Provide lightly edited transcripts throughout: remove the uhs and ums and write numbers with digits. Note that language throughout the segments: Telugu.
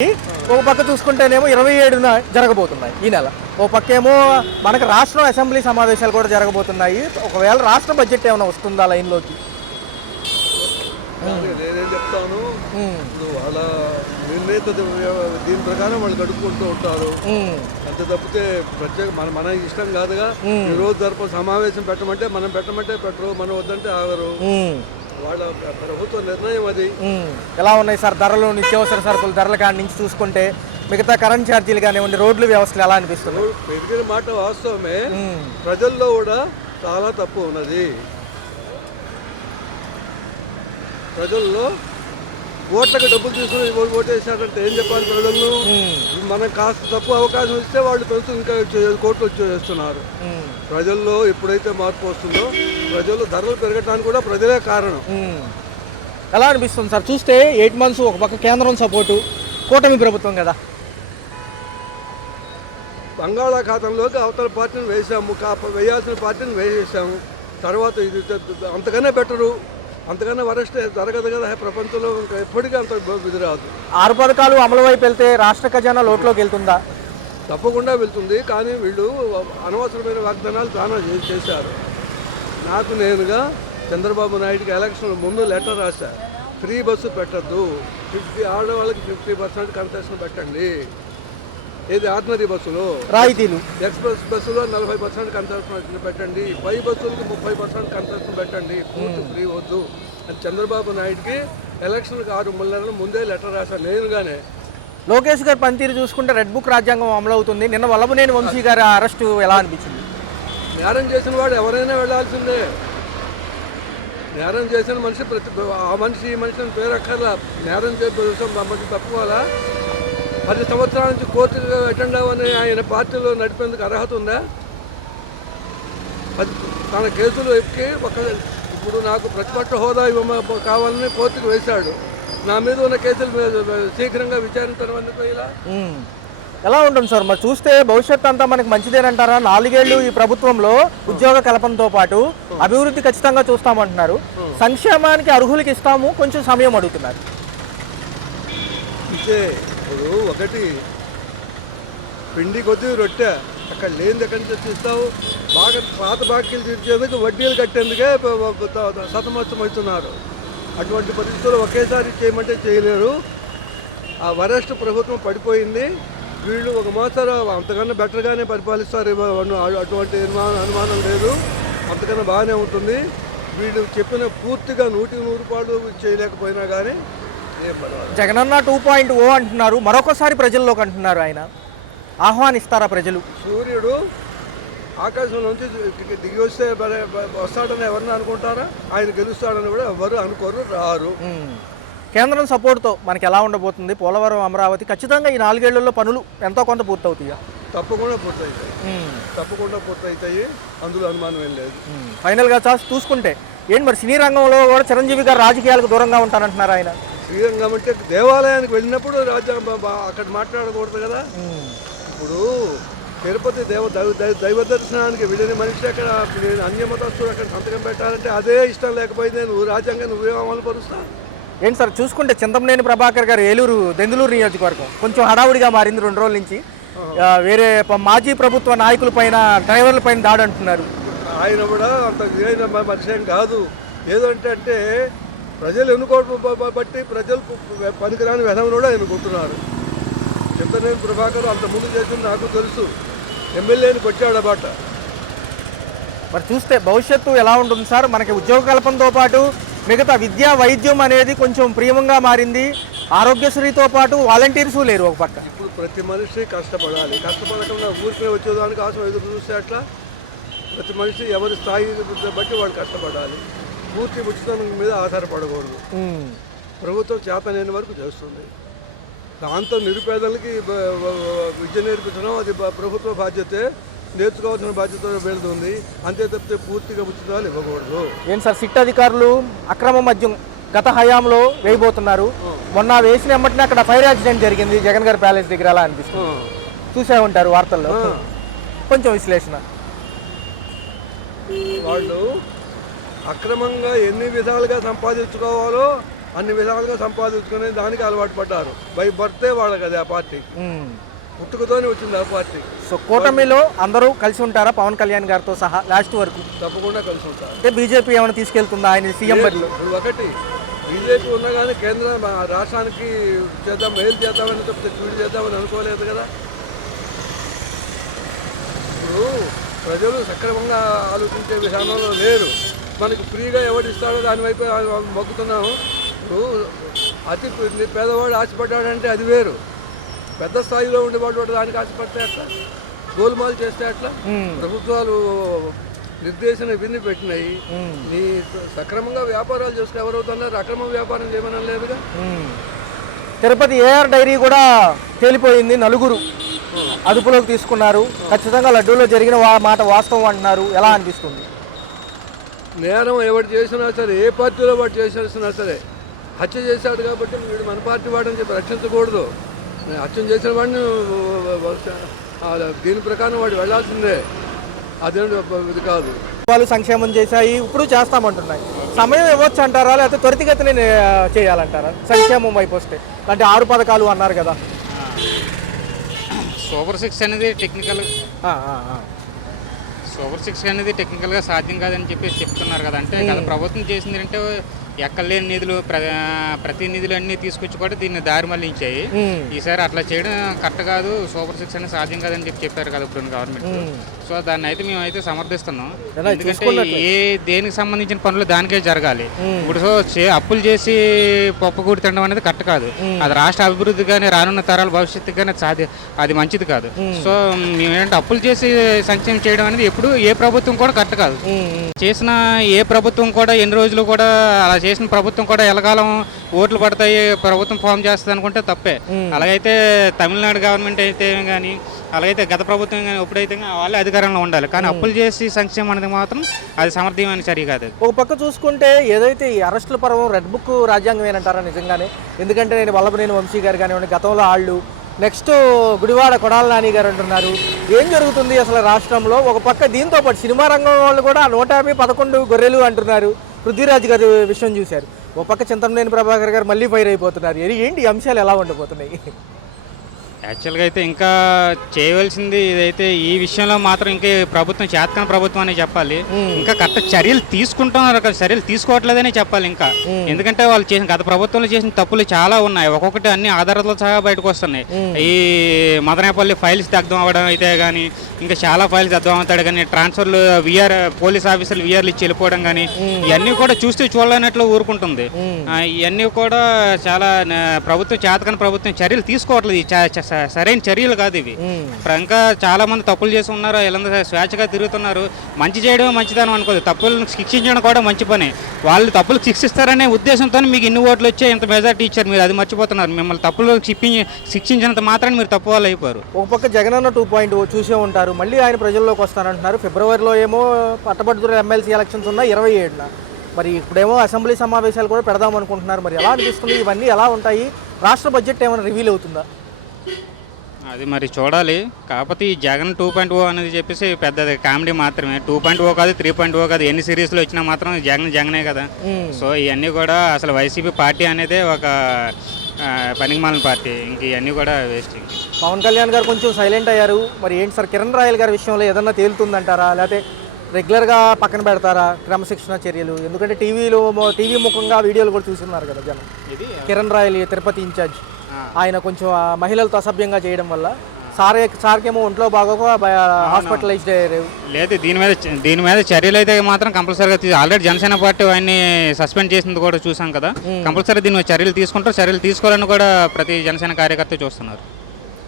ఒక పక్క చూసుకుంటేనేమో 27న జరగబోతున్నాయి ఈ నెల. ఓ పక్కేమో మనకు రాష్ట్రం అసెంబ్లీ సమావేశాలు కూడా జరగబోతున్నాయి. ఒకవేళ రాష్ట్ర బడ్జెట్ ఏమైనా వస్తుందా లైన్లోకి? నేనేం చెప్తాను, ఇప్పుడు వాళ్ళ నిర్ణీత దీని ప్రకారం వాళ్ళు గడుపుకుంటూ ఉంటారు. అంత తప్పితే ప్రత్యేక మన ఇష్టం కాదుగా. ఈ రోజు సమావేశం పెట్టమంటే మనం పెట్టరు, మనం వద్దంటే ఆగరు. వాళ్ళ ప్రభుత్వ నిర్ణయం అది. ఎలా ఉన్నాయి సార్ ధరలు? నిత్యావసర సరుకుల ధరల కాడి నుంచి చూసుకుంటే మిగతా కరెంట్ ఛార్జీలు కానివ్వండి, రోడ్ల వ్యవస్థలు ఎలా అనిపిస్తుంది? పెరిగిన మాట వాస్తవమే, ప్రజల్లో కూడా చాలా తప్పు ఉన్నది. ప్రజల్లో ఓట్లకు డబ్బులు తీసుకుని ఓటేసారంటే ఏం చెప్పాలి ప్రజలను? మనం కాస్త తప్పు అవకాశం ఇస్తే వాళ్ళు ప్రస్తుతం ఇంకా కోట్లు వచ్చేస్తున్నారు. ప్రజల్లో ఎప్పుడైతే మార్పు వస్తుందో ప్రజలు ధరలు పెరగడానికి కూడా ప్రజలే కారణం. ఎలా అనిపిస్తుంది సార్ చూస్తే 8 months ఒక పక్క కేంద్రం సపోర్టు, కూటమి ప్రభుత్వం కదా. బంగాళాఖాతంలోకి అవతల పార్టీని వేసాము, వేయాల్సిన పార్టీని వేసేసాము. తర్వాత ఇది అంతకన్నా బెటరు, అంతకన్నా వరస్ట్ జరగదు కదా ప్రపంచంలో. ఇంకా ఎప్పటికీ అంత ఇది రాదు. 6 పథకాలు అమలు వైపు వెళ్తే రాష్ట్ర ఖజానా లోటులోకి వెళ్తుందా? తప్పకుండా వెళ్తుంది. కానీ వీళ్ళు అనవసరమైన వాగ్దానాలు చాలా చేశారు. నాకు నేనుగా చంద్రబాబు నాయుడుకి ఎలక్షన్ ముందు లెటర్ రాశారు, ఫ్రీ బస్సు పెట్టద్దు, 50 ఆడవాళ్ళకి 50% కన్సెషన్ పెట్టండి. ఏది ఆర్డినరీ బస్సులో రాయితీలు, ఎక్స్ప్రెస్ బస్సులో 40% కన్సెషన్ పెట్టండి, 5 బస్సులకి 30% కన్సెషన్ పెట్టండి, పూర్తి ఫ్రీ వద్దు అని చంద్రబాబు నాయుడుకి ఎలక్షన్కి 6 నెలల ముందే లెటర్ రాశాను నేనుగానే. లోకేష్ గారి పనితీరు చూసుకుంటే రెడ్ బుక్ రాజ్యాంగం అమలు అవుతుంది. నిన్న వల్లభనేని వంశీ గారి అరెస్టు ఎలా అనిపించింది? నేరం చేసిన వాడు ఎవరైనా వెళ్లాల్సిందే. నేరం చేసిన మనిషి ఆ మనిషి ఈ మనిషిని పేరు అక్కర్లా. నేరం చేసిన మనిషి తప్పుకోవాలా? 10 సంవత్సరాల నుంచి కోర్టుకు అటెండ్ అవ్వని ఆయన పార్టీలో నడిపేందుకు అర్హత ఉందా? తన కేసులు ఎక్కి ఇప్పుడు నాకు ప్రతిపక్ష హోదా కావాలని కోర్టుకు వేశాడు. నా మీద ఉన్న కేసులు శీఘ్రంగా విచారించడం ఇలా ఎలా ఉంటుంది సార్? మరి చూస్తే భవిష్యత్తు అంతా మనకి మంచిదేనంటారా? 4 ఏళ్ళు ఈ ప్రభుత్వంలో ఉద్యోగ కల్పనతో పాటు అభివృద్ధి ఖచ్చితంగా చూస్తామంటున్నారు. సంక్షేమానికి అర్హులకి ఇస్తాము, కొంచెం సమయం అడుగుతున్నారు. ఇదే ఇప్పుడు ఒకటి పిండి కొద్ది రొట్టె, అక్కడ లేనిది ఎక్కడి నుంచి తెచ్చిస్తావు? బాగా పాత బాకీలు తీర్చేందుకు వడ్డీలు కట్టేందుకే సతమస్తమవుతున్నారు. అటువంటి పరిస్థితుల్లో ఒకేసారి చేయమంటే చేయలేరు. ఆ వరస్ట్ ప్రభుత్వం పడిపోయింది. వీళ్ళు ఒక మోస్తరు అంతకన్నా బెటర్గానే పరిపాలిస్తారు, అటువంటి అనుమానం లేదు. అంతకన్నా బాగానే ఉంటుంది. వీళ్ళు చెప్పిన పూర్తిగా 100% చేయలేకపోయినా కానీ ఏం పర్వాలేదు. జగనన్న 2.0 అంటున్నారు, మరొకసారి ప్రజల్లోకి అంటున్నారు. ఆయన ఆహ్వానిస్తారా ప్రజలు? సూర్యుడు ఆకాశం నుంచి దిగి వస్తే వస్తాడని ఎవరన్నా అనుకుంటారా? ఆయన గెలుస్తాడని కూడా ఎవరు అనుకోరు, రారు. కేంద్రం సపోర్ట్తో మనకి ఎలా ఉండబోతుంది? పోలవరం, అమరావతి ఖచ్చితంగా ఈ 4 ఏళ్లలో పనులు ఎంతో కొంత పూర్తవుతాయా? తప్పకుండా పూర్తవుతాయి. అందులో అనుమానం ఏం లేదు. ఫైనల్గా చూసుకుంటే ఏంటి మరి సినీ రంగంలో కూడా చిరంజీవి గారు రాజకీయాలకు దూరంగా ఉంటారంటున్నారు. ఆయన శ్రీరంగం అంటే దేవాలయానికి వెళ్ళినప్పుడు అక్కడ మాట్లాడకూడదు కదా. ఇప్పుడు తిరుపతి దైవ దర్శనానికి వెళ్ళిన మనిషి అక్కడ నేను అన్యమతస్తుడు అక్కడ సంతకం పెట్టాలంటే అదే ఇష్టం లేకపోయింది. నువ్వు రాజ్యాంగం నువ్వే అమలు పరుస్తా? ఏంటి సార్ చూసుకుంటే చింతమనేని ప్రభాకర్ గారు ఏలూరు దెందులూరు నియోజకవర్గం కొంచెం హడావుడిగా మారింది 2 రోజుల నుంచి. వేరే మాజీ ప్రభుత్వ నాయకుల పైన, డ్రైవర్ల పైన దాడి అంటున్నారు. ఆయన కూడా అంత ఇదైన మనిషి ఏం కాదు. ఏదంటే ప్రజలు ఎన్నుకోవడం బట్టి ప్రజలు పనికిరాని వెధవను కూడా ఎన్నుకుంటున్నారు. చింతమనేని ప్రభాకర్ అంత ముందు చేసింది నాకు తెలుసు. ఎమ్మెల్యేని కొట్టాడబట్ట. మరి చూస్తే భవిష్యత్తు ఎలా ఉంటుంది సార్? మనకి ఉద్యోగ కల్పనతో పాటు మిగతా విద్యా, వైద్యం అనేది కొంచెం ప్రియమంగా మారింది. ఆరోగ్యశ్రీతో పాటు వాలంటీర్స్ లేరు ఒక పక్క. ఇప్పుడు ప్రతి మనిషి కష్టపడాలి. కష్టపడకుండా ఊరికే వచ్చేదానికి ఆశ ఎదురు చూస్తే అట్లా. ప్రతి మనిషి ఎవరి స్థాయి బట్టి వాళ్ళు కష్టపడాలి. పూర్తి ఉచితం మీద ఆధారపడకూడదు. ప్రభుత్వం చేతనైన వరకు చేస్తుంది. దాంతో నిరుపేదలకి విద్య నేర్పించడం అది ప్రభుత్వ బాధ్యతే. నేర్చుకోవాల్సిన బాధ్యత వెళ్తుంది. అంతే తప్పితే పూర్తిగా ఉచితాలు ఇవ్వకూడదు. ఏం సార్ సిట్ అధికారులు అక్రమ మద్యం గత హయాంలో వేయబోతున్నారు. మొన్న వేసిన వెంటనే అక్కడ ఫైర్ యాక్సిడెంట్ జరిగింది జగన్ గారి ప్యాలెస్ దగ్గర. అలా అనిపిస్తుంది, చూసే ఉంటారు వార్తల్లో. కొంచెం విశ్లేషణ. వాళ్ళు అక్రమంగా ఎన్ని విధాలుగా సంపాదించుకోవాలో అన్ని విధాలుగా సంపాదించుకునే దానికి అలవాటు పడ్డారు. బై బర్తే వాళ్ళకి అది ఆ పార్టీ, పుట్టుకతోనే వచ్చింది ఆ పార్టీ. సో కూటమిలో అందరూ కలిసి ఉంటారా పవన్ కళ్యాణ్ గారితో సహా లాస్ట్ వరకు? తప్పకుండా కలిసి ఉంటారు. అంటే బీజేపీ ఏమైనా తీసుకెళ్తుందా ఆయన సీఎం బరిలో? ఇప్పుడు ఒకటి బీజేపీ ఉన్నా కానీ కేంద్ర రాష్ట్రానికి చేద్దాం, మేలు చేద్దామని చెప్తే కీడు చేద్దామని అనుకోలేదు కదా. ఇప్పుడు ప్రజలు సక్రమంగా ఆలోచించే విధానంలో లేరు. మనకి ఫ్రీగా ఎవరు ఇస్తాడో దానివైపు మొగ్గుతున్నాము. ఇప్పుడు అతి పేదవాడు ఆశపడ్డాడంటే అది వేరు, పెద్ద స్థాయిలో ఉండేవాడు దానికి ఆశపడితే అట్లా, గోల్మాల్ చేస్తే అట్లా. ప్రభుత్వాలు నిర్దేశన ఇవన్నీ పెట్టినాయి. నీ సక్రమంగా వ్యాపారాలు చేసుకుని ఎవరవుతున్నారు, అక్రమ వ్యాపారం చేయమని లేదుగా. తిరుపతి ఏఆర్ డైరీ కూడా తేలిపోయింది, నలుగురు అదుపులోకి తీసుకున్నారు. ఖచ్చితంగా లడ్డూలో జరిగిన మాట వాస్తవం అంటున్నారు. ఎలా అనిపిస్తుంది? నేరం ఎవరు చేసినా సరే, ఏ పార్టీలో వాడు చేసినా సరే, హత్య చేశాడు కాబట్టి వీడు మన పార్టీ వాడని చెప్పి రక్షించకూడదు. హత్య చేసిన వాడిని దీని ప్రకారం వాడు వెళ్లాల్సిందే, అదేంటి ఇది కాదు. వాళ్ళు సంక్షేమం చేశాయి, ఇప్పుడు చేస్తామంటున్నాయి. సమయం ఇవ్వచ్చు అంటారా, లేకపోతే త్వరితగతిని చేయాలంటారా సంక్షేమం వైపు వస్తే? అంటే 6 పథకాలు అన్నారు కదా. సూపర్ 6 అనేది టెక్నికల్గా సాధ్యం కాదని చెప్పేసి చెప్తున్నారు కదా. అంటే గత ప్రభుత్వం చేసింది అంటే ఎక్కడ లేని నిధులు, ప్రతి నిధులు అన్నీ తీసుకొచ్చి కూడా దీన్ని దారి మళ్లించాయి. ఈసారి అట్లా చేయడం కరెక్ట్ కాదు, సూపర్ 6 అనేది సాధ్యం కాదని చెప్పి చెప్పారు కదా ఇప్పుడు గవర్నమెంట్. సో దాన్ని అయితే మేమైతే సమర్థిస్తున్నాం. ఎందుకంటే దేనికి సంబంధించిన పనులు దానికే జరగాలి. ఇప్పుడు సో అప్పులు చేసి పప్పుకూడి తినడం అనేది కరెక్ట్ కాదు. అది రాష్ట్ర అభివృద్ధి కానీ రానున్న తరాల భవిష్యత్తు కానీ అది మంచిది కాదు. సో మేమేంటే అప్పులు చేసి సంక్షేమం చేయడం అనేది ఎప్పుడు ఏ ప్రభుత్వం కూడా కరెక్ట్ కాదు. చేసిన ఏ ప్రభుత్వం కూడా ఎన్ని రోజులు కూడా అలా చేసిన ప్రభుత్వం కూడా ఎలకాలం ఓట్లు పడతాయి, ప్రభుత్వం ఫామ్ చేస్తుంది అనుకుంటే తప్పే. అలాగైతే తమిళనాడు గవర్నమెంట్ అయితే కానీ, అలాగైతే గత ప్రభుత్వం కానీ ఎప్పుడైతే వాళ్ళే అధికారంలో ఉండాలి. కానీ అప్పులు చేసి సంక్షేమం అనేది మాత్రం అది సమర్థమైన చర్య కాదు. ఒక పక్క చూసుకుంటే ఏదైతే ఈ అరెస్టుల పర్వం రెడ్ బుక్ రాజ్యాంగం ఏనంటారా నిజంగానే? ఎందుకంటే నేను వల్లభనేని వంశీ గారు కానివ్వండి, గతంలో వాళ్ళు, నెక్స్ట్ గుడివాడ కొడాల నాని గారు అంటున్నారు. ఏం జరుగుతుంది అసలు రాష్ట్రంలో? ఒక పక్క దీంతో పాటు సినిమా రంగం వాళ్ళు కూడా 111 గొర్రెలు అంటున్నారు. పృథ్వీరాజ్ గారి విషయం చూశారు. ఒక పక్క చింతమనేని ప్రభాకర్ గారు మళ్ళీ ఫైర్ అయిపోతున్నారు. ఏంటి ఈ అంశాలు ఎలా ఉండబోతున్నాయి? యాక్చువల్గా అయితే ఇంకా చేయవలసింది ఇదైతే ఈ విషయంలో మాత్రం ఇంకా ప్రభుత్వం చేతకాని ప్రభుత్వం అనే చెప్పాలి. ఇంకా కరెక్ట్ చర్యలు తీసుకుంటున్నారు, చర్యలు తీసుకోవట్లేదనే చెప్పాలి. ఇంకా ఎందుకంటే వాళ్ళు చేసిన గత ప్రభుత్వంలో చేసిన తప్పులు చాలా ఉన్నాయి. ఒక్కొక్కటి అన్ని ఆధారాలతో సహా బయటకు వస్తున్నాయి. ఈ మదనపల్లి ఫైల్స్ దగ్ధం అవ్వడం అయితే కానీ, ఇంకా చాలా ఫైల్స్ దగ్ధం అవుతాడు కానీ, ట్రాన్స్ఫర్లు పోలీస్ ఆఫీసర్లు విఆర్లు ఇచ్చి వెళ్ళిపోవడం కానీ, ఇవన్నీ కూడా చూస్తే చూడలేనట్లు ఊరుకుంటుంది. ఇవన్నీ కూడా చాలా ప్రభుత్వం చేతకాని ప్రభుత్వం చర్యలు తీసుకోవట్లేదు. సరైన చర్యలు కాదు ఇవి. ఇంకా చాలా మంది తప్పులు చేసి ఉన్నారు, వీళ్ళందరూ స్వేచ్ఛగా తిరుగుతున్నారు. మంచి చేయడం మంచిదనం అనుకోదు, తప్పులను శిక్షించడం కూడా మంచి పని. వాళ్ళు తప్పులు శిక్షిస్తారనే ఉద్దేశంతో మీకు ఇన్ని ఓట్లు వచ్చే ఇంత మెజార్టీ ఇచ్చారు, మీరు అది మర్చిపోతున్నారు. మిమ్మల్ని తప్పులు శిక్షించినంత మాత్రాన్ని మీరు తప్పు వాళ్ళు అయిపోరు. ఒక పక్క జగనన్న 2.0 చూసే ఉంటారు, మళ్ళీ ఆయన ప్రజల్లోకి వస్తానంటున్నారు. ఫిబ్రవరిలో ఏమో పట్టభద్రుల ఎమ్మెల్సీ ఎలక్షన్స్ ఉన్నాయి 27న. మరి ఇప్పుడేమో అసెంబ్లీ సమావేశాలు కూడా పెడదాం అనుకుంటున్నారు. మరి ఎలా అనిపిస్తుంది? ఇవన్నీ ఎలా ఉంటాయి? రాష్ట్ర బడ్జెట్ ఏమైనా రివీల్ అవుతుందా? అది మరి చూడాలి. కాకపోతే ఈ జగన్ 2.0 అనేది చెప్పేసి పెద్దది కామెడీ మాత్రమే. 2.0 కాదు, 3.0 కాదు, ఎన్ని సిరీస్లో వచ్చినా మాత్రం జగనే కదా. సో ఇవన్నీ కూడా అసలు వైసీపీ పార్టీ అనేది ఒక పనికిమాలిన పార్టీ. ఇంక ఇవన్నీ కూడా వేస్ట్. పవన్ కళ్యాణ్ గారు కొంచెం సైలెంట్ అయ్యారు. మరి ఏంటి సార్, కిరణ్ రాయల్ గారి విషయంలో ఏదన్నా తేలుతుందంటారా, లేకపోతే రెగ్యులర్గా పక్కన పెడతారా క్రమశిక్షణ చర్యలు? ఎందుకంటే టీవీ ముఖంగా వీడియోలు కూడా చూస్తున్నారు కదా జనం. కిరణ్ రాయల్ తిరుపతి ఇన్ఛార్జ్, ఆయన కొంచెం మహిళలతో అసభ్యంగా చేయడం వల్ల సార్కేమో ఒంట్లో బాగోక హాస్పిటలైజ్డ్ అయ్యారు. లేదు, దీని మీద చర్యలు అయితే మాత్రం కంపల్సరీగా ఆల్రెడీ జనసేన పార్టీ ఆయన్ని సస్పెండ్ చేసింది కూడా చూసాం కదా. కంపల్సరీ దీని చర్యలు తీసుకుంటారు. చర్యలు తీసుకోవాలని కూడా ప్రతి జనసేన కార్యకర్త చూస్తున్నారు.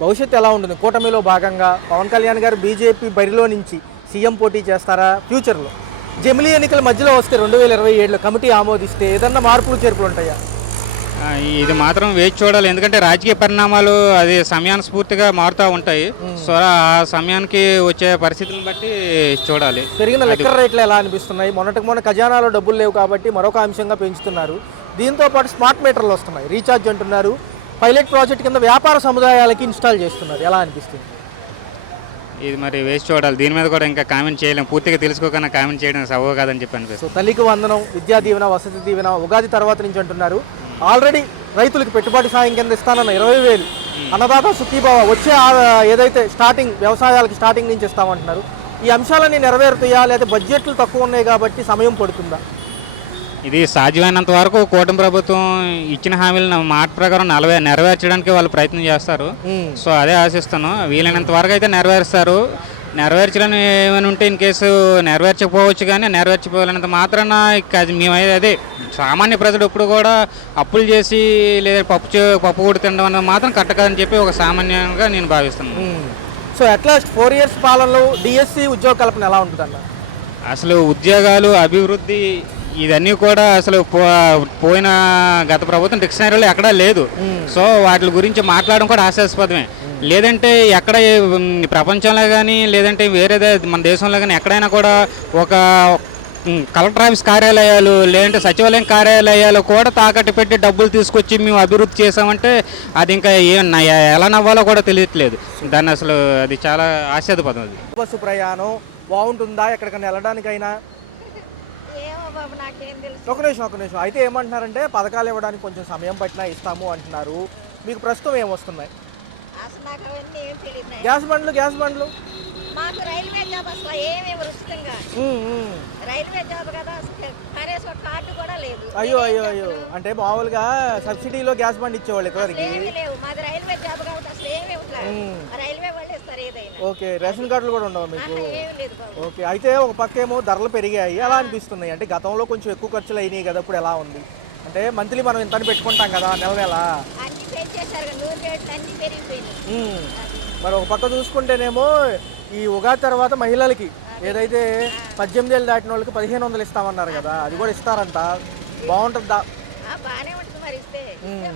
భవిష్యత్తు ఎలా ఉంటుంది? కూటమిలో భాగంగా పవన్ కళ్యాణ్ గారు బీజేపీ బరిలో నుంచి సీఎం పోటీ చేస్తారా? ఫ్యూచర్లో జమిలీ ఎన్నికల మధ్యలో వస్తే 2027లో కమిటీ ఆమోదిస్తే ఏదన్నా మార్పులు చేర్పులు ఉంటాయా? ఇది మాత్రం వేచి చూడాలి. ఎందుకంటే రాజకీయ పరిణామాలు అది సమయానుస్ఫూర్తిగా మారుతూ ఉంటాయి. సో ఆ సమయానికి వచ్చే పరిస్థితులను బట్టి చూడాలి. పెరిగిన లిక్కర్ రేట్లు ఎలా అనిపిస్తున్నాయి? మొన్న ఖజానాలో డబ్బులు లేవు కాబట్టి మరొక అంశంగా పెంచుతున్నారు. దీంతో పాటు స్మార్ట్ మీటర్లు వస్తున్నాయి, రీఛార్జ్ అంటున్నారు. పైలట్ ప్రాజెక్ట్ కింద వ్యాపార సముదాయాలకి ఇన్స్టాల్ చేస్తున్నారు. ఎలా అనిపిస్తుంది? ఇది మరి వేసి చూడాలి. దీని మీద కూడా ఇంకా కామెంట్ చేయలేము. పూర్తిగా తెలుసుకోకుండా కామెంట్ చేయడం సవ్వ కాదని చెప్పి అనిపిస్తుంది. తల్లికి వందనం, విద్యా దీవెన, వసతి దీవెన ఉగాది తర్వాత నుంచి అంటున్నారు. ఆల్రెడీ రైతులకు పెట్టుబడి సాయం కింద ఇస్తానన్న 20,000 అన్నదాత సుఖీభావ వచ్చే ఏదైతే స్టార్టింగ్ వ్యవసాయాలకి స్టార్టింగ్ నుంచి ఇస్తామంటున్నారు, ఈ అంశాలన్నీ నెరవేరుతాయా లేదా బడ్జెట్లు తక్కువ ఉన్నాయి కాబట్టి సమయం పడుతుందా? ఇది సాధ్యమైనంత వరకు కూటమి ప్రభుత్వం ఇచ్చిన హామీలను మాట ప్రకారం నెరవేర్చడానికి వాళ్ళు ప్రయత్నం చేస్తారు. సో అదే ఆశిస్తాను. వీలైనంత వరకు అయితే నెరవేరుస్తారు. నెరవేర్చలేని ఏమైనా ఉంటే ఇన్ కేసు నెరవేర్చకపోవచ్చు, కానీ నెరవేర్చిపోలేనంత మాత్రాన మేము అదే సామాన్య ప్రజలు ఇప్పుడు కూడా అప్పులు చేసి లేదా పప్పు కూడా తినడం అనేది మాత్రం కట్టకదని చెప్పి ఒక సామాన్యంగా నేను భావిస్తున్నాను. సో అట్లాస్ట్ 4 years పాలనలో డిఎస్సి ఉద్యోగ కల్పన ఎలా ఉంటుందన్న? అసలు ఉద్యోగాలు, అభివృద్ధి ఇవన్నీ కూడా అసలు పోయిన గత ప్రభుత్వం డిక్షనరీలో ఎక్కడా లేదు. సో వాటి గురించి మాట్లాడడం కూడా హాస్యాస్పదమే. లేదంటే ఎక్కడ ప్రపంచంలో కానీ లేదంటే వేరేదే మన దేశంలో కానీ ఎక్కడైనా కూడా ఒక కలెక్టర్ ఆఫీస్ కార్యాలయాలు లేదంటే సచివాలయం కార్యాలయాలు కూడా తాకట్టు పెట్టి డబ్బులు తీసుకొచ్చి మేము అభివృద్ధి చేసామంటే అది ఇంకా ఎలా నవ్వాలో కూడా తెలియట్లేదు. దాన్ని అసలు అది చాలా హాస్యాస్పదం. అది బస్సు ప్రయాణం బాగుంటుందా ఎక్కడికైనా వెళ్ళడానికైనా? ఒక నిమిషం. అయితే ఏమంటున్నారంటే పథకాలు ఇవ్వడానికి కొంచెం సమయం పట్టినా ఇస్తాము అంటున్నారు. మీకు ప్రస్తుతం ఏమొస్తున్నాయి? గ్యాస్ బండ్లు మాకు రైల్వే జాబ్ అసలు ఏమీ ఉచితంగా రైల్వే జాబ్ కదా, కనీసం ఒక కార్డు కూడా లేదు. అయ్యో అంటే మామూలుగా సబ్సిడీలో గ్యాస్ బండ్ ఇచ్చేవాళ్ళు ఇక్కడికి లేవు. మాది రైల్వే జాబ్ కాబట్టి అసలు ఏమీ రైల్వే వాళ్ళు ఇస్తారు ఏదైనా. ఓకే, రేషన్ కార్డులు కూడా ఉండవు మీకు? ఏమీ లేదు బాబు. ఓకే, అయితే ఒక పక్కేమో ధరలు పెరిగాయి అలా అనిపిస్తున్నాయి. అంటే గతంలో కొంచెం ఎక్కువ ఖర్చులు అయినాయి కదా, ఇప్పుడు ఎలా ఉంది? అంటే మంత్లీ మనం ఇంత పెట్టుకుంటాం కదా నెల అన్ని పెంచేశారు, నూనె రేట్లు అన్ని పెరిగిపోయినాయి. మరి ఒక పక్క చూసుకుంటేనేమో ఈ ఉగాది తర్వాత మహిళలకి ఏదైతే 18 ఏళ్ళు దాటిన వాళ్ళకి 1500 ఇస్తామన్నారు కదా, అది కూడా ఇస్తారంట. బాగుంటుందా? బాగానే ఉంటుంది మరి, ఇస్తే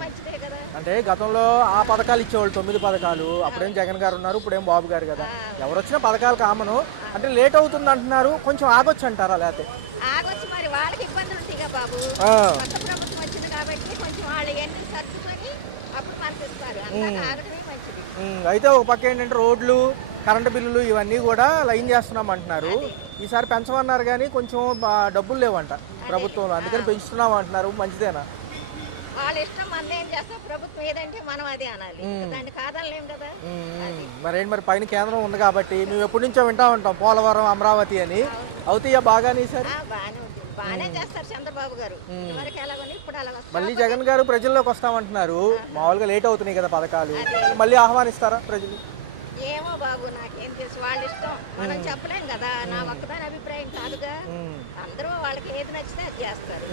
మంచిదే కదా. అంటే గతంలో ఆ పథకాలు ఇచ్చేవాళ్ళు 9 పథకాలు, అప్పుడేం జగన్ గారు ఉన్నారు, ఇప్పుడేం బాబు గారు కదా. ఎవరు వచ్చినా పథకాలు కామను. అంటే లేట్ అవుతుంది అంటున్నారు, కొంచెం ఆగొచ్చు అంటారా? లేకపోతే ఆగొచ్చు, మరి వాళ్ళకి ఇబ్బందులు ఉంటాయి కదా బాబు. కొత్త ప్రభుత్వం వచ్చింది కాబట్టి కొంచెం వాళ్ళు ఎన్ని సర్దుకొని అప్పుడు మనకి ఇస్తారు. ఆగడమే మంచిది. అయితే ఒక పక్క ఏంటంటే రోడ్లు, కరెంటు బిల్లులు ఇవన్నీ కూడా లైన్ చేస్తున్నాం అంటున్నారు. ఈసారి పెంచమన్నారు కానీ కొంచెం డబ్బులు లేవంట ప్రభుత్వంలో, అందుకని పెంచుతున్నాం అంటున్నారు. మంచిదేనా? వాళ్ళ ఇష్టం, మనం ఏం చేస్తాం. ప్రభుత్వం ఏదంటే మనం అదే అనాలి, దాన్ని కాదనలేం కదా. మరి పైన కేంద్రం ఉంది కాబట్టి మేము ఎప్పటి నుంచో వింటా ఉంటాం పోలవరం, అమరావతి అని. అవుతాయా బాగానే సార్? బాగానే చేస్తారు చంద్రబాబు గారు. ఇదివరకు ఎలాగో ఇప్పుడు అలా. మళ్ళీ జగన్ గారు ప్రజల్లోకి వస్తామంటున్నారు. మామూలుగా లేట్ అవుతున్నాయి కదా పథకాలు, మళ్ళీ ఆహ్వానిస్తారా ప్రజలు? ఏమో బాబు, నాకేం తెలుసు, వాళ్ళ ఇష్టం, మనం చెప్పలేం కదా. నా ఒక్కదాని అభిప్రాయం కాదుగా, అందరూ వాళ్ళకి ఏది నచ్చితే అది చేస్తారు.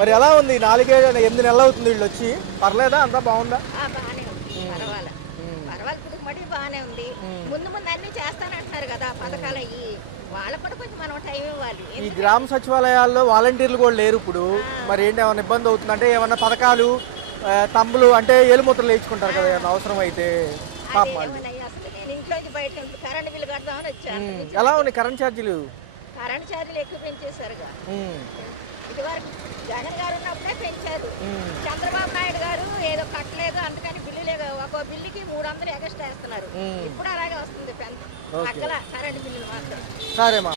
మరి ఎలా ఉంది? 8 నెలలు అవుతుంది వీళ్ళు వచ్చి, పర్లేదా? అంతా బాగుందా? బాగానే ఉంది, పర్వాలేదు. ఇప్పుడు మటుకు బాగానే ఉంది. ముందు అన్ని చేస్తానంటున్నారు కదా పథకాలు అయ్యి, వాళ్ళకు కూడా కొంచెం మనం టైం ఇవ్వాలి. ఈ గ్రామ సచివాలయాల్లో వాలంటీర్లు కూడా లేరు ఇప్పుడు. మరి ఏంటి, ఏమైనా ఇబ్బంది అవుతుంది? అంటే ఏమన్నా పథకాలు తమ్ములు అంటే ఏలుముద్రలు వేయించుకుంటారు కదా అవసరం అయితే. ఇంట్లోంచి బయట కరెంట్ బిల్లు కడదామని వచ్చాను. ఎలా ఉన్నాయి కరెంట్ ఛార్జీలు? కరెంట్ ఛార్జీలు ఎక్కువ పెంచేశారుగా. ఇదివరకు జగన్ గారు ఉన్నప్పుడే పెంచారు. చంద్రబాబు నాయుడు గారు ఏదో కట్టలేదు, అందుకని బిల్లులే ఒక బిల్లుకి 300 ఎక్స్ట్రా వేస్తున్నారు. ఇప్పుడు అలాగే వస్తుంది పెద్ద కరెంట్ బిల్లులు మాత్రం. సరేమా.